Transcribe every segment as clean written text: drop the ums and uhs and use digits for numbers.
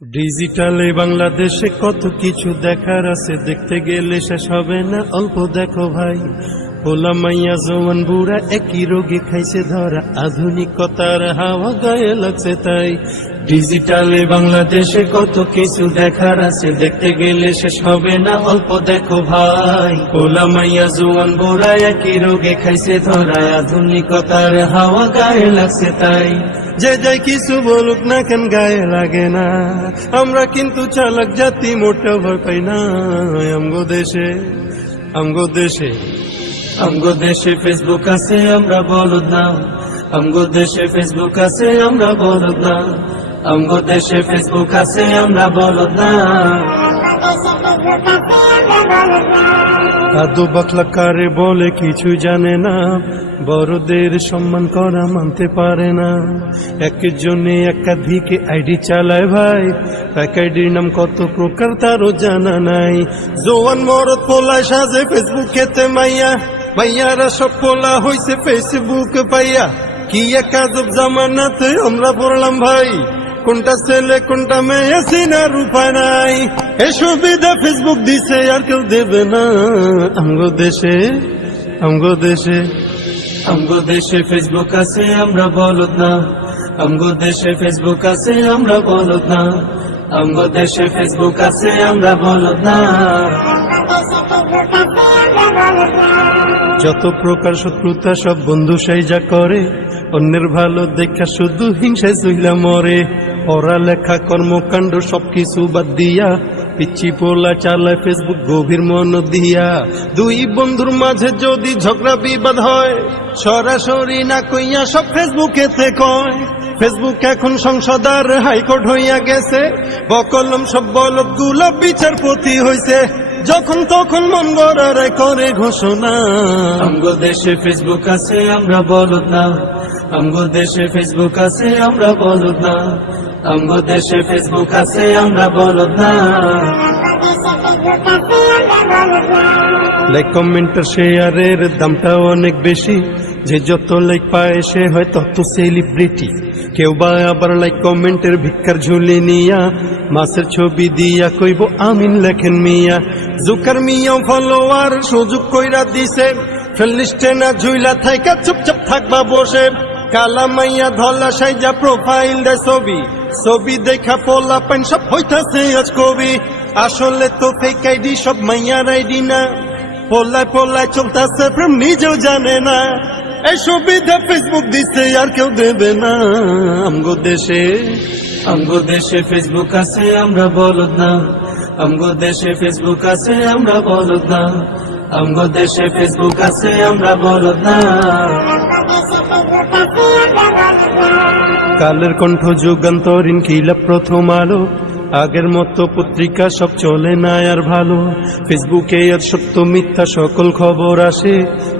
ডিজিটালে বাংলাদেশে কত কিছু দেখার আছে, দেখতে গেলে শেষ হবে না। অল্প দেখো ভাই, পোলা মাইয়া জওয়ান বুড়া একই রোগে খাইছে ধরা, আধুনিকতার হাওয়া গায়ে লাগছে তাই। ডিজিটালে বাংলাদেশে কত কিছু দেখার আছে, দেখতে গেলে শেষ হবে না। অল্প দেখো ভাই, পোলা মাইয়া জওয়ান বুড়া একই রোগে খাইছে ধরা, আধুনিকতার হাওয়া গায়ে লাগছে তাই। যে যাই কিছু বলুক না কেন গায়ে লাগে না, আমরা কিন্তু চালাক জাতি, মোটা ভয় পাই না। আমগো দেশে আমগো দেশে আমগো দেশে ফেসবুক আছে, আমরা বলদ না। আমগো দেশে ফেসবুক আছে, আমরা বলদ না। আমগো দেশে ফেসবুক আছে, আমরা বলদ না। আদো বাকলা কারে বলে কিছু জানে না, বড়দের সম্মান করা মানতে পারে না। একজনে একাধিক আইডি চালায় ভাই, এক আইডির নাম কত প্রকার তারও জানা নাই। জোয়ান মরদ পোলায় সাজে ফেসবুকেতে মাইয়া, মাইয়ারা সব পোলা হইছে ফেসবুক পাইয়া। কি এক আজব জামানাতে আমরা পড়লাম ভাই, কোনটা ছেলে কোনটা মেয়ে চিনার উপায় নাই। এই সুবিধা ফেসবুক দিছে আর কেউ দেবে না। আমগো দেশে আমগো দেশে আমগো দেশে ফেসবুক আছে, আমরা বলদ না। আমগো দেশে ফেসবুক আছে, আমরা বলদ না। আমগো দেশে ফেসবুক আছে, আমরা বলদ না। যত প্রকার শত্রুতা সব বন্ধু সাইজা করে, অন্যের ভালো দেখা শুধু হিংসায় চইলা মরে। পড়ালেখা কর্মকাণ্ড সবকিছু বাদ দিয়া, পিচ্ছি পোলা চালায় ফেসবুক গভীর মন দিয়া। দুই বন্ধুর মাঝে যদি ঝগড়া বিবাদ হয়, সরাসরি না কইয়া সব ফেসবুকেতে কয়। ফেসবুক এখন সংসদ আর হাইকোর্ট হইয়া গেছে, বকলম সব বলদ গুলা বিচারপতি হইছে। যখন তখন মন গড়ারে করে ঘোষণা। আমগো দেশে ফেসবুক আছে, আমরা বলদ না। আমগো দেশে ফেসবুক আছে, আমরা বলদ না। আমগো দেশে ফেসবুক আছে, আমরা বলদ না। লাইক কমেন্ট শেয়ারের দামটা অনেক বেশি, যে যত লাইক পায় সে হয় তত সেলিব্রিটি। কেউ বা আবার লাইক কমেন্টের ভিক্ষার ঝুলি নিয়া, মাছের ছবি দিয়া কইব আমিন লেখেন মিয়া। জুকার মিয়াও ফলোয়ার সুযোগ কইরা দিছে, ফেলিস্টে না ঝুইলা থাইকা চুপচাপ থাকবা বসে। কালা মাইয়া ধলা সাইজা প্রোফাইল দেয় ছবি, ছবি দেখা পোলা পাইন সব হইতাছে আজ কবি। আসলে তো ফেক আইডি সব মাইয়ার আইডি না, পোলায় পোলায় চলতাছে প্রেম নিজেও জানে না। এই সুবিধা ফেসবুক দিছে আর কেউ দেবে না। আমগো দেশে ফেসবুক আছে, আমরা বলদ না। আমগো দেশে ফেসবুক আছে, আমরা বলদ না। আমগো দেশে ফেসবুক আছে, আমরা বলদ না। কালের কণ্ঠ যুগান্তরীণ কিলা প্রথম আলো, আগের মতো পত্রিকা সব চলে না আর ভালো। ফেসবুকে আর সত্য মিথ্যা সকল খবর আসে,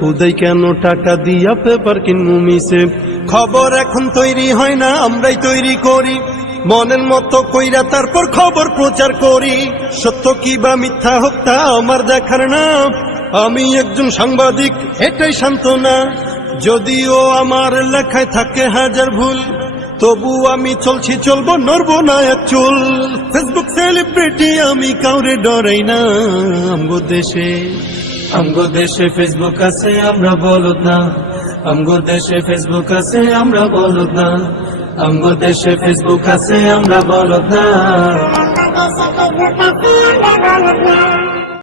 উদয় কেন টাকা দিয়া পেপার কিনবো মিশে। খবর এখন তৈরি হয় না, আমরাই তৈরি করি মনের মতো কইরা, তারপর খবর প্রচার করি। সত্য কি বা মিথ্যা হোক তা আমার দেখার না, আমি একজন সাংবাদিক এটাই সান্ত্বনা। যদিও আমার লেখায় থাকে হাজার ভুল, তবু আমি চলছি চলবো, নড়বো না এক চুল। ফেসবুক সেলিব্রিটি আমি কাউরে ডরাই না। আমগো দেশে ফেসবুক আছে, আমরা বলদ না। আমগো দেশে ফেসবুক আছে, আমরা বলদ না। আমগো দেশে ফেসবুক আছে, আমরা বলদ না।